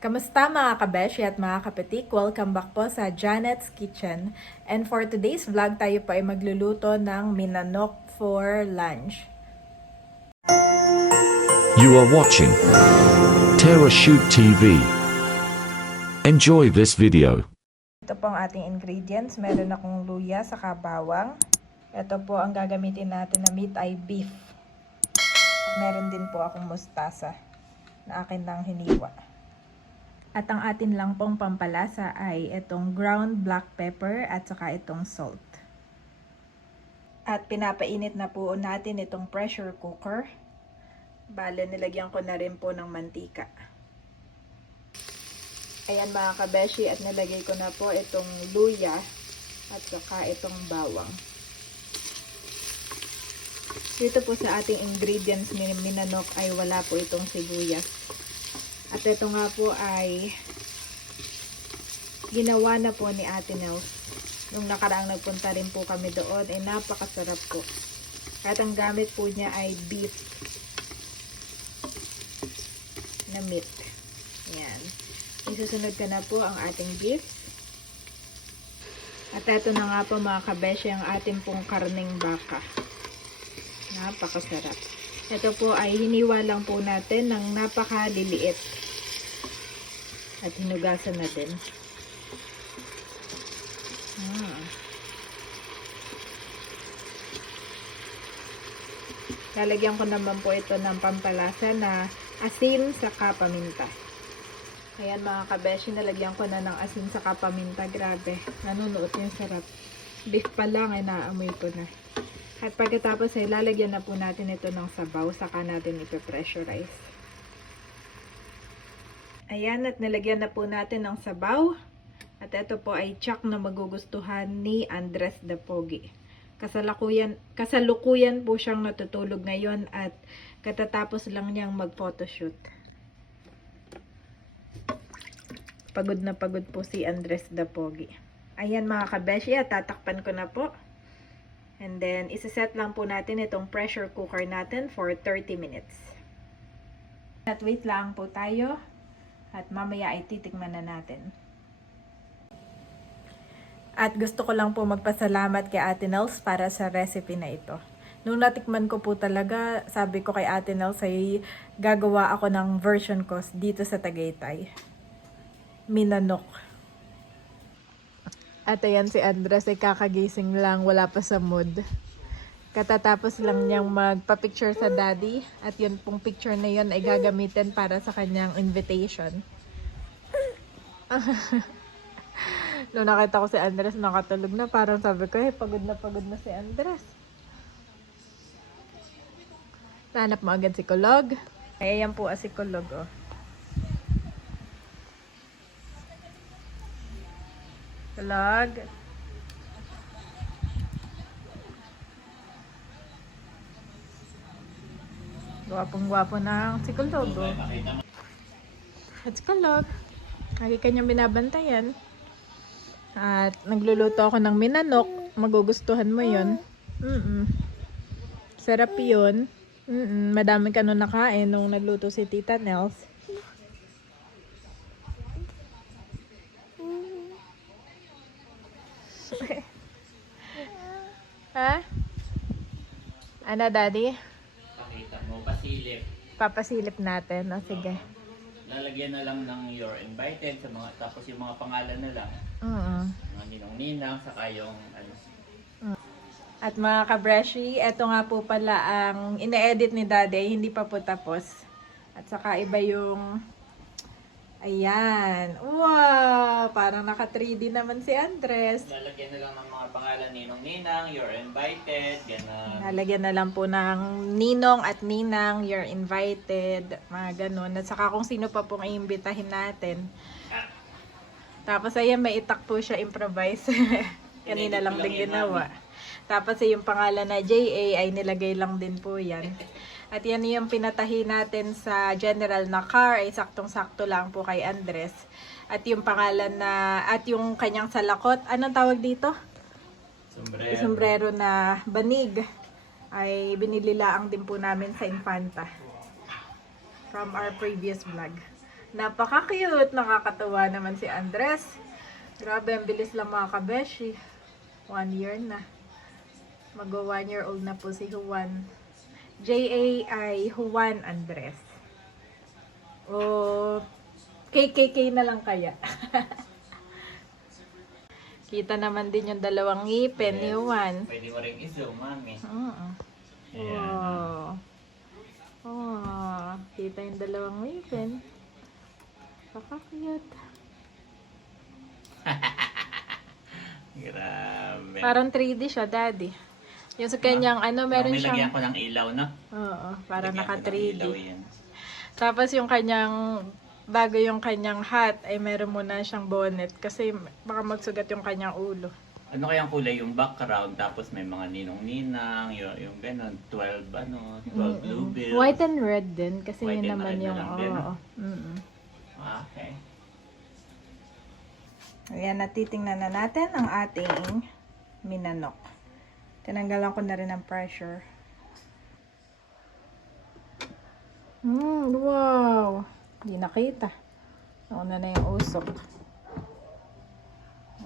Kamusta mga kabeshi at mga kapetik? Welcome back po sa Janet's Kitchen. And for today's vlog, tayo po ay magluluto ng minanok for lunch. You are watching Terra Shoot TV. Enjoy this video. Ito po ang ating ingredients. Meron akong luya sa bawang. Ito po ang gagamitin natin na meat ay beef. Meron din po akong mustasa na akin lang hiniwa. At ang atin lang pong pampalasa ay itong ground black pepper at saka itong salt. At pinapainit na po natin itong pressure cooker. Bale, nilagyan ko na rin po ng mantika. Ayan mga kabeshi, at nilagay ko na po itong luya at saka itong bawang. Dito po sa ating ingredients minanok ay wala po itong sibuyas. At ito nga po ay ginawa na po ni Ate Nels. Nung nakaraang nagpunta rin po kami doon, ay napakasarap po. At ang gamit po niya ay beef na meat. Yan. Isusunod ka na po ang ating beef. At ito na nga po mga kabeshi ang ating pong karning baka. Napakasarap. Ito po ay hiniwa lang po natin ng napakaliliit. At hinugasan na din. Lalagyan ko naman po ito ng pampalasa na asin saka paminta. Ayan mga kabeshi, nalagyan ko na ng asin saka paminta. Grabe, nanunuot yung sarap. Beef pa lang ay naamoy ko na. At pagkatapos ay lalagyan na po natin ito ng sabaw, saka natin ipe-pressurize. Ayan, at nilagyan na po natin ng sabaw. At ito po ay tsak na magugustuhan ni Andres the Pogi. Kasalukuyan po siyang natutulog ngayon at katatapos lang niyang mag-photoshoot. Pagod na pagod po si Andres the Pogi. Ayan mga kabeshi, at tatakpan ko na po. And then, isa-set lang po natin itong pressure cooker natin for 30 minutes. At wait lang po tayo. At mamaya ay titikman na natin. At gusto ko lang po magpasalamat kay Ate Nels para sa recipe na ito. Nung natikman ko po talaga, sabi ko kay Ate Nels ay gagawa ako ng version ko dito sa Tagaytay. Minanok. At ayan si Andres ay kakagising lang, wala pa sa mood. Katatapos lang niyang magpa-picture sa daddy. At yun pong picture na yun ay gagamitin para sa kanyang invitation. Nung nakita ko si Andres nakatulog na, parang sabi ko, pagod na si Andres. Nahanap mo agad si Kulog. Ay, ayan po si Kulog, oh. Kulog. Gwapong-gwapo ng si Kulog, oh. At si Kulog. Lagi kanyang binabantayan. At nagluluto ako ng minanok. Magugustuhan mo yun. Sarap yun. Madami ka nung nakain nung nagluto si Tita Nels. Ha? Ano, Daddy? Pakita mo, pasilip. Papasilip natin. O, sige. Lalagyan na lang ng you're invited sa mga, tapos yung mga pangalan na lang. Mga ninong-ninang, saka yung ano. At mga kabreshi, eto nga po pala ang ine-edit ni Daddy, hindi pa po tapos. At saka iba yung, ayan, wow, parang naka 3D naman si Andres. Lalagyan na lang ng mga pangalan ninong-ninang, you're invited, gano'n. Nalagyan na lang po ng ninong at ninang, you're invited, mga ganun. At saka kung sino pa pong iimbitahin natin. Tapos ayan, may itak po siya improvise. Kanina lang din ginawa. Tapos yung pangalan na JA ay nilagay lang din po yan. At yan yung pinatahi natin sa general na car ay saktong-sakto lang po kay Andres. At yung pangalan na, at yung kanyang salakot, anong tawag dito? Sombrero. Sombrero na banig ay binili laang din po namin sa Infanta. From our previous vlog. Napaka-cute. Nakakatuwa naman si Andres. Grabe, ang bilis lang mga kabeshi. 1 year na. Mag-1 year old na po si Juan. J-A-I Juan Andres. O KKK na lang kaya. Kita naman din yung dalawang ngipin ni Juan. Pwede mo rin i-zoom, mami. Oo. Ayan. Wow. Oh, kita yung dalawang ngipin. Paka-cute. Grabe. Parang 3D siya, daddy. Yung sa kanyang, meron May lagyan siyang... ko ng ilaw, no? Oo, parang Lagyan ko naka ng 3D. ilaw yan. Tapos yung kanyang, bago yung kanyang hat, ay meron muna siyang bonnet kasi baka magsugat yung kanyang ulo. Ano kayang kulay yung background, tapos may mga ninong-ninang, yung gano'n, 12 blue bills. White and red din kasi White yun and naman red na yung, lang din, oo. Mm-mm. Okay. Ayan, natitingnan na natin ang ating minanok. Tinanggalan ko na rin ang pressure. Wow! Hindi nakita. Nauna na yung usok.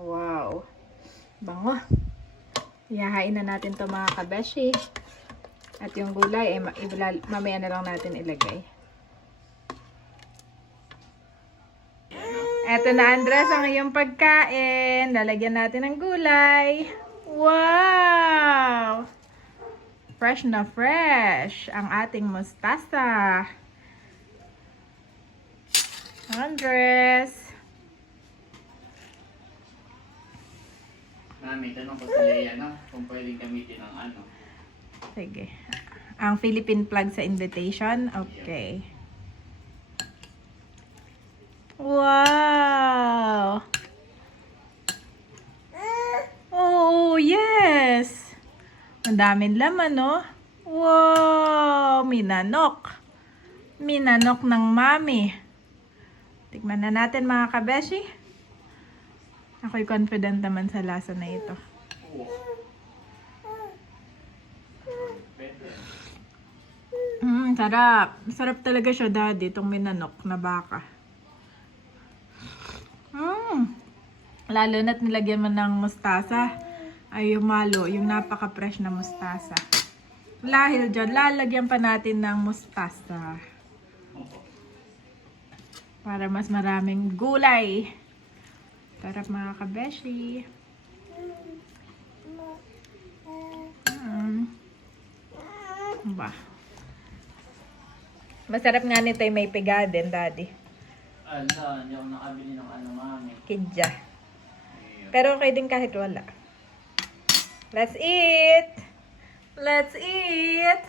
Wow! Bango! Ihahain na natin to mga kabeshi. At yung gulay, mamaya na lang natin ilagay. Eto na, Andres, ang iyong pagkain. Lalagyan natin ng gulay. Wow! Fresh na fresh ang ating mustasa. Andres. Mami, tanong ko sa Leia, no? Kung pwedeng gamitin ng ano. Sige. Ang Philippine flag sa invitation. Okay. Wow! Oh, yes! Ang daming laman, no? Wow! Minanok. Minanok ng mami. Tikman na natin mga kabeshi. Ako'y confident naman sa lasa na ito. Sarap. Sarap talaga siya, daddy, itong minanok na baka. Lalo na't nilagyan mo ng mustasa. Ay, umalo, yung napaka-fresh na mustasa. Dahil dyan, lalagyan pa natin ng mustasa. Para mas maraming gulay. Sarap mga kabeshi. Ba. Masarap nga nito yung may piga din, daddy. Ala, hindi ako nakabili ng ano, mami. Kidja. Pero okay din kahit wala. Let's eat! Let's eat!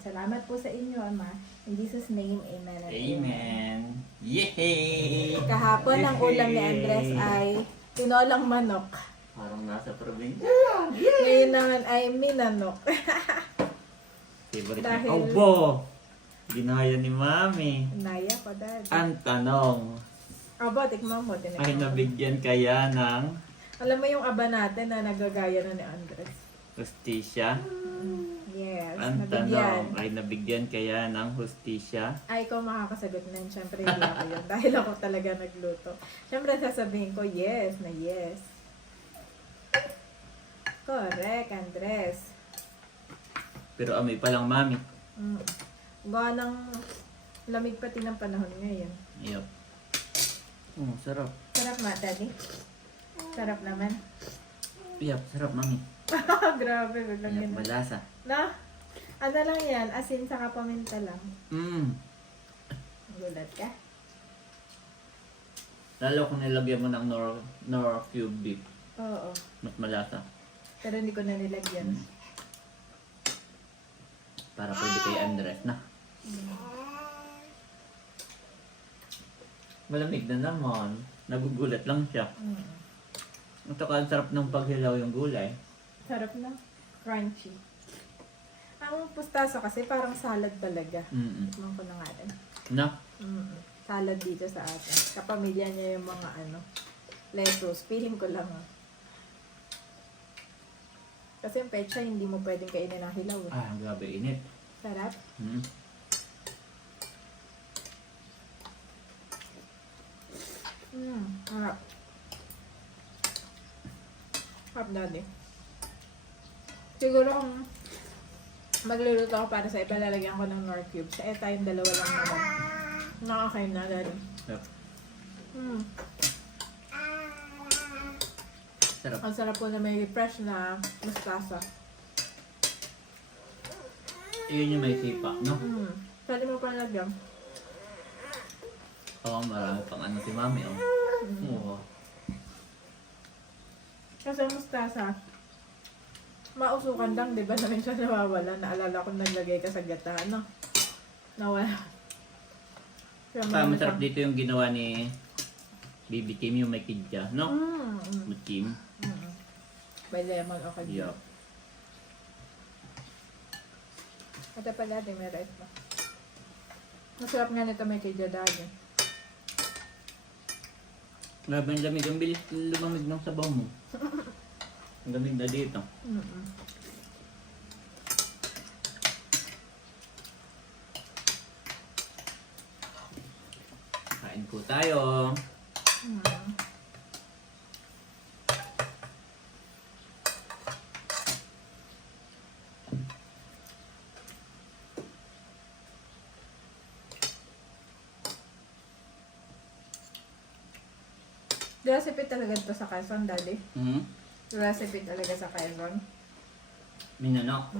Salamat po sa inyo, Ama. In Jesus' name, amen and Amen. Yay! Kahapon, ang ulam ni Andres ay tinolang manok. Parang nasa probinsya. Ngayon naman ay minanok. Favorite Dahil- niya. Obo! Ginaya ni mami. Naya pa, dad. Ang tanong, Aba, tikman mo. ay nabigyan kaya ng Alam mo yung aba natin na nagagaya na ni Andres. hustisya? Yes, Ang nabigyan. tanong, ay nabigyan kaya ng hustisya? Ay, ikaw makakasagot na yun. Siyempre, hindi ako yun. Dahil ako talaga nagluto. Siyempre, sasabihin ko, yes na yes. Correct, Andres. Pero amoy pa lang mami. Gawa ng lamig pati ng panahon ngayon. Yup. Sarap. Sarap ma, daddy. Sarap naman. Yup, sarap mami. Grabe, biglang Yup, ganun. malasa. Na? Ano lang yan? Asin saka paminta lang. Gulat ka? Lalo kung nilagyan mo ng nor cube beef. Oo. Mas malasa. Pero hindi ko na nilagyan. Para pwede kay Andres na. Malamig na naman. Nagugulat lang siya. At saka ang sarap ng paghilaw yung gulay. Sarap na. Crunchy. Ang pustaso kasi parang salad talaga. Tikman ko na nga rin. Na? Salad dito sa atin. Kapamilya niya yung mga lettuce. Feeling ko lang Kasi yung pecha, hindi mo pwedeng kainin ng hilaw. Grabe init. Sarap. Harap. Harap daddy. Siguro kung magluluto ako para sa iba, lalagyan ko ng Nor cubes. Eh, tayong dalawa lang naman. Nakakain na daddy. Sarap. Sarap. Ang sarap po na may fresh na mustasa. Iyon yung may sipa, no? Pwede mo pa lagyan. Oo, marami pang ano si mami, oh. Oo. Kasi ang mustasa, mausukan lang, di ba? Na minsan nawawala. Naalala ko naglagay ka sa gata, no? Nawala. Kaya masarap dito yung ginawa ni Baby Kim, yung may kidya, no? With Kim. By lemon o kanya. Yup. Ate pala, di may rice pa. Masarap nga nito may kidya dahil. Grabe ang lamig. Ang bilis lumamig ng sabaw mo. Ang lamig na dito. Kain po tayo. Recipe talaga ito sa Quezon, daddy. Recipe talaga sa Quezon. Minanok.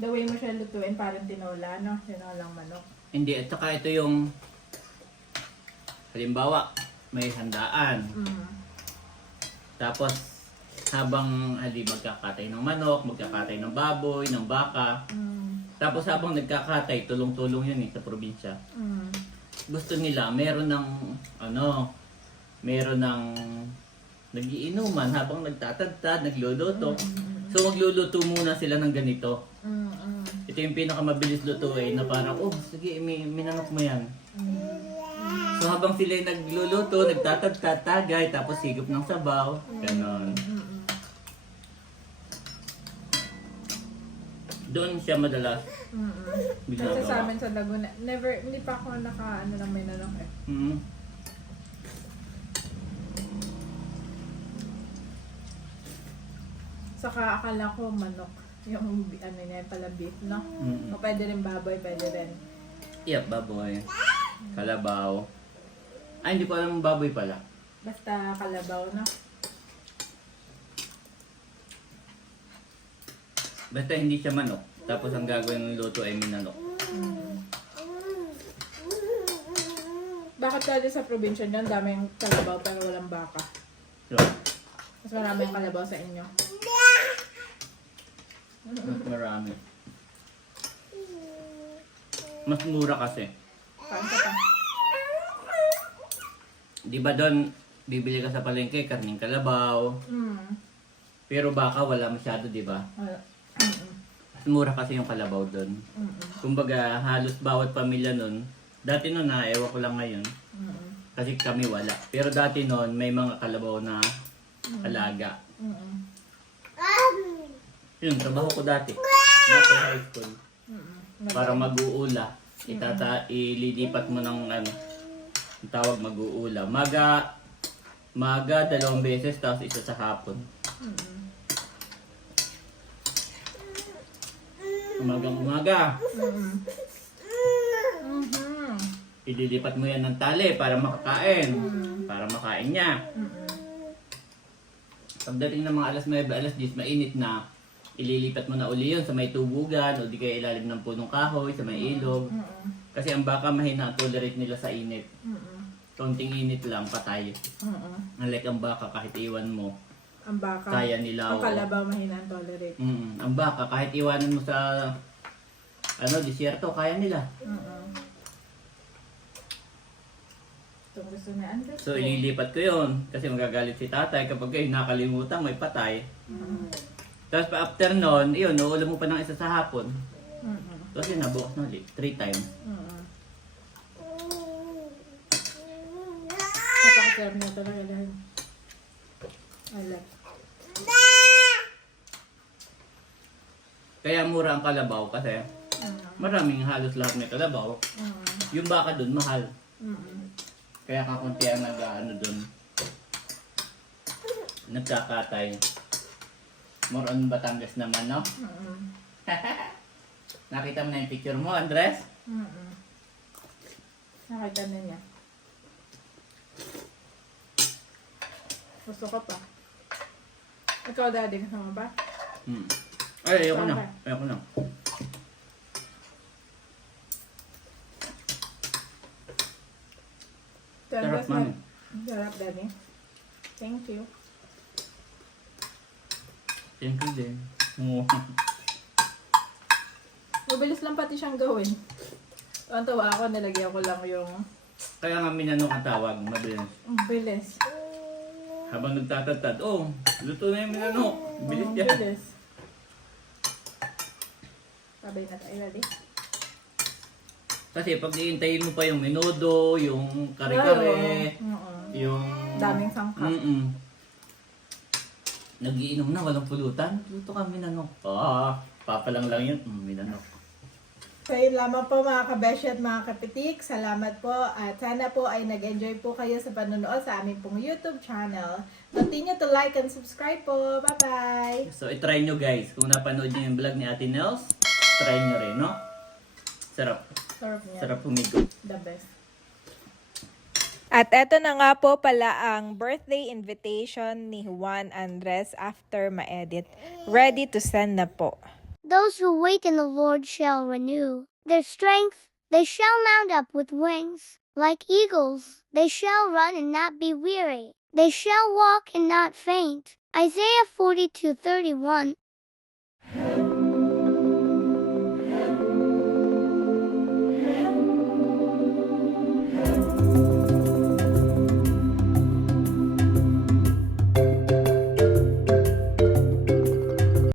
The way mo siya lutuin, parang tinola, no? Tinolang manok. Hindi, at saka ito yung halimbawa, may handaan. Tapos, habang magkakatay ng manok, magkakatay ng baboy, ng baka. Tapos habang nagkakatay, tulong-tulong yun sa probinsya. Gusto nila, meron ng nagiinuman habang nagtatagtad, nagluluto. So magluluto muna sila ng ganito. Ito yung pinakamabilis lutuin na parang, oh, sige, minanok mo yan. So habang sila yung nagluluto, nagtatagtad, tagay, tapos sigop ng sabaw. Ganon. Doon siya madalas. Kasi sa amin sa Laguna, hindi pa ako ng may nanok eh. Saka akala ko manok. Yung niya pala beef, no? O pwede rin baboy, pwede rin. Yep, baboy. Kalabaw. Ay, hindi ko alam yung baboy pala. Basta kalabaw, no? Basta hindi siya manok. Tapos ang gagawin ng luto ay minanok. Bakit pwede sa probinsya nyo, ang daming kalabaw pero walang baka? So, Mas maraming kalabaw sa inyo. mas marami. Mas mura kasi. Kain ka pa. Di ba doon, bibili ka sa palengke, karning kalabaw. Pero baka wala masyado, di ba? Wala. Mas mura kasi yung kalabaw doon. Kumbaga, halos bawat pamilya nun, dati nun ewan ko lang ngayon. Kasi kami wala. Pero dati nun, may mga kalabaw na alaga. Yun, trabaho ko dati. Dati high school. Para mag-uula. Ililipat mo ng ang tawag mag-uula. Maga 2 beses, tapos isa sa hapon. Umaga. Ililipat mo yan ng tali para makakain. Para makain niya. Pagdating ng mga alas 9, alas 10, mainit na, ililipat mo na uli yun sa may tubugan o di kaya ilalim ng punong kahoy, sa may ilog. Kasi ang baka mahina ang tolerate nila sa init. Konting init lang, patay. Unlike ang baka, kahit iwan mo, Ang baka. kaya nila. Ang kalabaw mahina ang tolerate. Ang baka, kahit iwanan mo sa disyerto, kaya nila. Itong gusto na Andres. So ililipat ko yun kasi magagalit si tatay kapag kayo nakalimutan may patay. Tapos pa after nun, yun, uulam mo pa ng isa sa hapon. Tapos yun, nabukas na ulit. 3 times. Napakasarap na talaga dahil. I like. Kaya mura ang kalabaw kasi Maraming halos lahat may kalabaw. Yung baka dun, mahal. Kaya kakunti ang nag-ano dun. Nagkakatay. More on Batangas naman, no? Nakita mo na yung picture mo, Andres? Nakita na niya. Gusto ko pa. Ikaw, daddy, kasama ba? Ay, ayoko na. Ayoko na. Sarap, mami. Sarap, daddy. Thank you. Thank you din. Oo. Mabilis lang pati siyang gawin. Ang tawa ako, nilagyan ko lang yung Kaya nga minanong ang tawag, mabilis. bilis. Habang nagtatatad, oh, luto na yung minanong. Bilis yan. Bilis. Sabay na tayo, daddy. Kasi pag iintayin mo pa yung menudo, yung kare-kare, yung... Daming sangkap. Nagiinom na, walang pulutan. Luto ka, minanong. Papalang lang yun. Minanong. So yun lamang po mga kabeshi at mga kapitik. Salamat po at sana po ay nag-enjoy po kayo sa panonood sa aming pong YouTube channel. Continue to like and subscribe po. Bye-bye! So, itry nyo guys. Kung napanood nyo yung vlog ni Ate Nels, try nyo rin, no? Sarap. Sarap niya. Sarap humigo. The best. At eto na nga po pala ang birthday invitation ni Juan Andres after ma-edit. Ready to send na po. Those who wait in the Lord shall renew their strength. They shall mount up with wings like eagles. They shall run and not be weary. They shall walk and not faint. Isaiah 42:31.